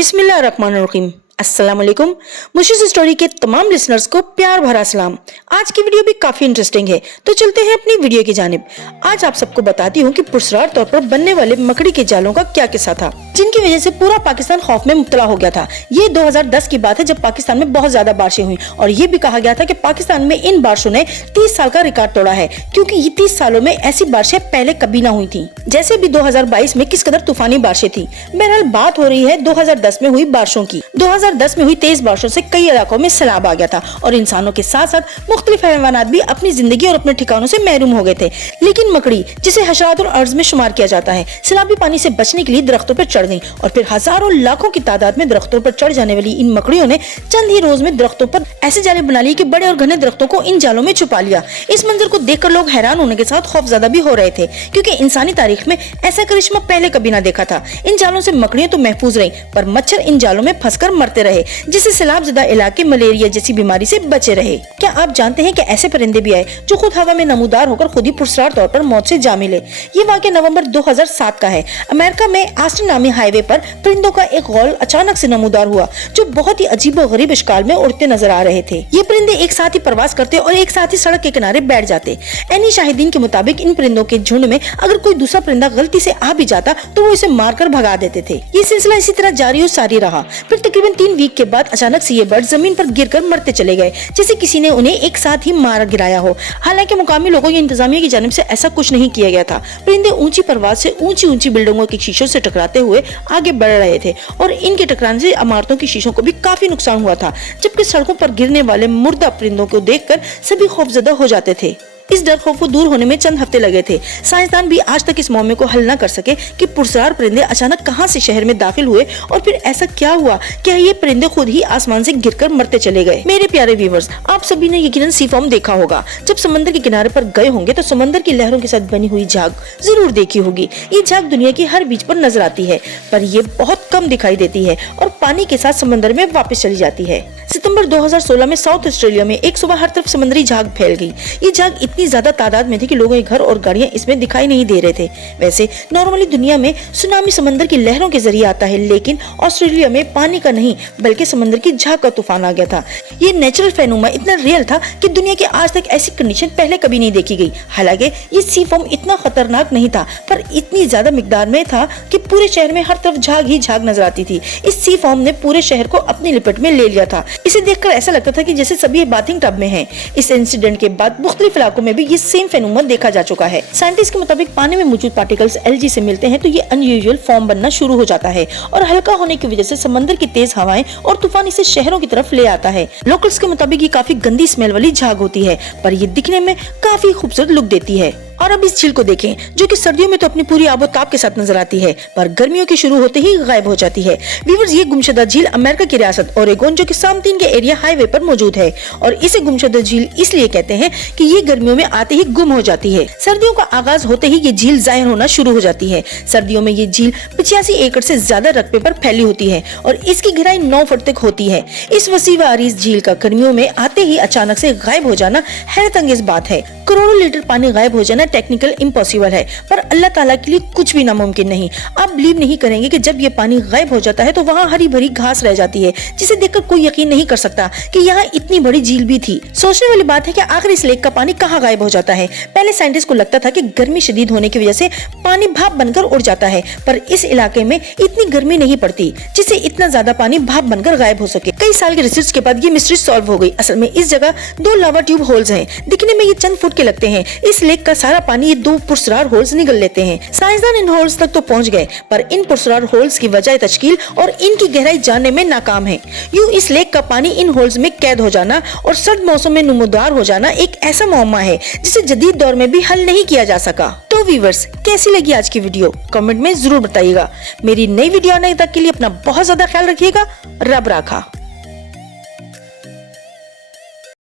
बिस्मिल्लाहिर्रहमानिर्रहीम। अस्सलाम वालेकुम। मुशीस स्टोरी के तमाम लिसनर्स को प्यार भरा सलाम। आज की वीडियो भी काफी इंटरेस्टिंग है, तो चलते हैं अपनी वीडियो की जानिब। आज आप सबको बताती हूँ कि पुरस्कार तौर पर बनने वाले मकड़ी के जालों का क्या किस्सा था, जिनकी वजह से पूरा पाकिस्तान खौफ में मुब्तला हो गया था। ये 2010 की बात है, जब पाकिस्तान में बहुत ज्यादा बारिशें हुई और ये भी कहा गया था कि पाकिस्तान में इन बारिशों ने 30 साल का रिकॉर्ड तोड़ा है, क्योंकि ये 30 सालों में ऐसी बारिशें पहले कभी ना हुई थी। जैसे भी 2022 में किस कदर तूफानी बारिशें थी। बहरहाल बात हो रही है 2010 में हुई बारिशों की। 2010 में हुई तेज बारिशों से कई इलाकों में सैलाब आ गया था और इंसानों के साथ साथ मुख्तलिफ हैवानात भी अपनी जिंदगी और अपने ठिकानों से महरूम हो गए थे। लेकिन मकड़ी, जिसे हशरात और अर्ज में शुमार किया जाता है, सैलाबी पानी से बचने के लिए दरख्तों पर चढ़ गई और फिर हजारों लाखों की तादाद में दरख्तों पर चढ़ जाने वाली इन मकड़ियों ने चंद ही रोज में दरख्तों पर ऐसे जाले बना लिए कि बड़े और घने दरख्तों को इन जालों में छुपा लिया। इस मंजर को देखकर लोग हैरान होने के साथ खौफजदा भी हो रहे थे, क्योंकि इंसानी तारीख में ऐसा करिश्मा पहले कभी ना देखा था। इन जालों से मकड़ियां तो महफूज रही, पर मच्छर इन जालों में फंसकर मरते रहे, जिससे सैलाबज़दा इलाके मलेरिया जैसी बीमारी से बचे रहे। क्या आप जानते हैं कि ऐसे परिंदे भी आए जो खुद हवा में नमूदार होकर खुद ही पुरस्कार तौर पर मौत से जा मिले। ये वाक़या नवंबर 2007 का है। अमेरिका में आस्टिन नामी हाईवे पर परिंदों का एक गौल अचानक से नमूदार हुआ, जो बहुत ही अजीबोगरीब इश्काल में उड़ते नजर आ रहे थे। ये परिंदे एक साथ ही प्रवास करते और एक साथ ही सड़क के किनारे बैठ जाते। ऐनी शाहिदीन के मुताबिक इन परिंदों के झुंड में अगर कोई दूसरा परिंदा गलती से आ भी जाता तो वो इसे मारकर भगा देते थे। ये सिलसिला इसी तरह जारी और सारी रहा। फिर तकरीबन 3 वीक के बाद अचानक से ये बर्ड जमीन पर गिरकर मरते चले गए, जैसे किसी ने उन्हें एक साथ ही मार गिराया हो। हालांकि मुकामी लोगों की इंतजामिया की जानिब से ऐसा कुछ नहीं किया गया था। परिंदे ऊंची परवाज से ऊंची बिल्डिंगों के शीशों से टकराते हुए आगे बढ़ रहे थे और इनके टकराने से इमारतों की शीशों को भी काफी नुकसान हुआ था, जबकि सड़कों पर गिरने वाले मुर्दा परिंदों को देखकर सभी खौफजदा हो जाते थे। इस डर खौफ को दूर होने में चंद हफ्ते लगे थे। साइंसदान भी आज तक इस मामले को हल न कर सके कि पुरस्कार परिंदे अचानक कहां से शहर में दाखिल हुए और फिर ऐसा क्या हुआ कि ये परिंदे खुद ही आसमान से गिरकर मरते चले गए। मेरे प्यारे व्यूअर्स, आप सभी ने यकीनन सी फॉर्म देखा होगा। जब समंदर के किनारे पर गए होंगे तो समंदर की लहरों के साथ बनी हुई झाग जरूर देखी होगी। ये झाग दुनिया की हर बीच पर नजर आती है, पर ये बहुत कम दिखाई देती है और पानी के साथ समंदर में वापस चली जाती है। सितंबर 2016 में साउथ ऑस्ट्रेलिया में एक सुबह हर तरफ समुद्री झाग फैल गई। ये झाग इतनी ज्यादा तादाद में थी कि लोगों के घर और गाड़ियां इसमें दिखाई नहीं दे रहे थे। वैसे नॉर्मली दुनिया में सुनामी समंदर की लहरों के जरिए आता है, लेकिन ऑस्ट्रेलिया में पानी का नहीं बल्कि समंदर की झाग का तूफान आ गया था। ये नेचुरल फेनोमा इतना रियल था कि दुनिया के आज तक ऐसी कंडीशन पहले कभी नहीं देखी गई। हालांकि ये सी फॉर्म इतना खतरनाक नहीं था, पर इतनी ज्यादा मिकदार में था कि पूरे शहर में हर तरफ झाग ही झाग नजर आती थी। इस सी फॉर्म ने पूरे शहर को अपनी लिपट में ले लिया था। इसे देखकर ऐसा लगता था कि जैसे सभी बाथिंग टब में हैं। इस इंसिडेंट के बाद मुख्तलिफ इलाकों में भी ये सेम फेनोमेनन देखा जा चुका है। साइंटिस्ट के मुताबिक पानी में मौजूद पार्टिकल्स एलजी से मिलते हैं तो ये अनयूजुअल फॉर्म बनना शुरू हो जाता है और हल्का होने की वजह से समंदर की तेज हवाएं और तूफान इसे शहरों की तरफ ले आता है। लोकल्स के मुताबिक ये काफी गंदी स्मेल वाली झाग होती है, पर ये दिखने में काफी खूबसूरत लुक देती है। और अब इस झील को देखें, जो कि सर्दियों में तो अपनी पूरी आबोताब के साथ नजर आती है, पर गर्मियों के शुरू होते ही गायब हो जाती है। व्यूअर्स, ये गुमशुदा झील अमेरिका की रियासत ओरेगोन, जो कि सामतीन के एरिया हाईवे पर मौजूद है, और इसे गुमशुदा झील इसलिए कहते हैं कि ये गर्मियों में आते ही गुम हो जाती है। सर्दियों का आगाज होते ही ये झील जाहिर होना शुरू हो जाती है। सर्दियों में ये झील 85 एकड़ से ज्यादा रकबे पर फैली होती है और इसकी गहराई 9 फुट तक होती है। इस वसी व अरीज झील का गर्मियों में आते ही अचानक से गायब हो जाना हैरत अंगेज बात है। करोड़ों लीटर पानी गायब हो जाना टेक्निकल इम्पॉसिबल है, पर अल्लाह ताला के लिए कुछ भी नामुमकिन नहीं। आप बिलीव नहीं करेंगे कि जब ये पानी गायब हो जाता है तो वहाँ हरी भरी घास रह जाती है, जिसे देखकर कोई यकीन नहीं कर सकता कि यहाँ इतनी बड़ी झील भी थी। सोचने वाली बात है कि आखिर इस लेक का पानी कहाँ गायब हो जाता है। पहले साइंटिस्ट को लगता था कि गर्मी शदीद होने की वजह से पानी भाप बनकर उड़ जाता है, पर इस इलाके में इतनी गर्मी नहीं पड़ती जिससे इतना ज्यादा पानी भाप बनकर गायब हो सके। कई साल की रिसर्च के बाद ये मिस्ट्री सॉल्व हो गई। असल में इस जगह 2 लावा ट्यूब होल्स हैं। दिखने में ये चंद फुट के लगते हैं। इस लेक का सारा पानी ये 2 पुरस्कार होल्स निगल लेते हैं। साइंसदान इन होल्स तक तो पहुंच गए, पर इन पुरस्कार होल्स की वजह तश्कील और इनकी गहराई जानने में नाकाम है। यूं इस लेक का पानी इन होल्स में कैद हो जाना और सर्द मौसम में नमूदार हो जाना एक ऐसा मुअम्मा है जिसे जदीद दौर में भी हल नहीं किया जा सका। तो व्यूअर्स, कैसी लगी आज की वीडियो कमेंट में जरूर बताइएगा। मेरी नई वीडियो आने तक के लिए अपना बहुत ज्यादा ख्याल रखिएगा। रब राखा।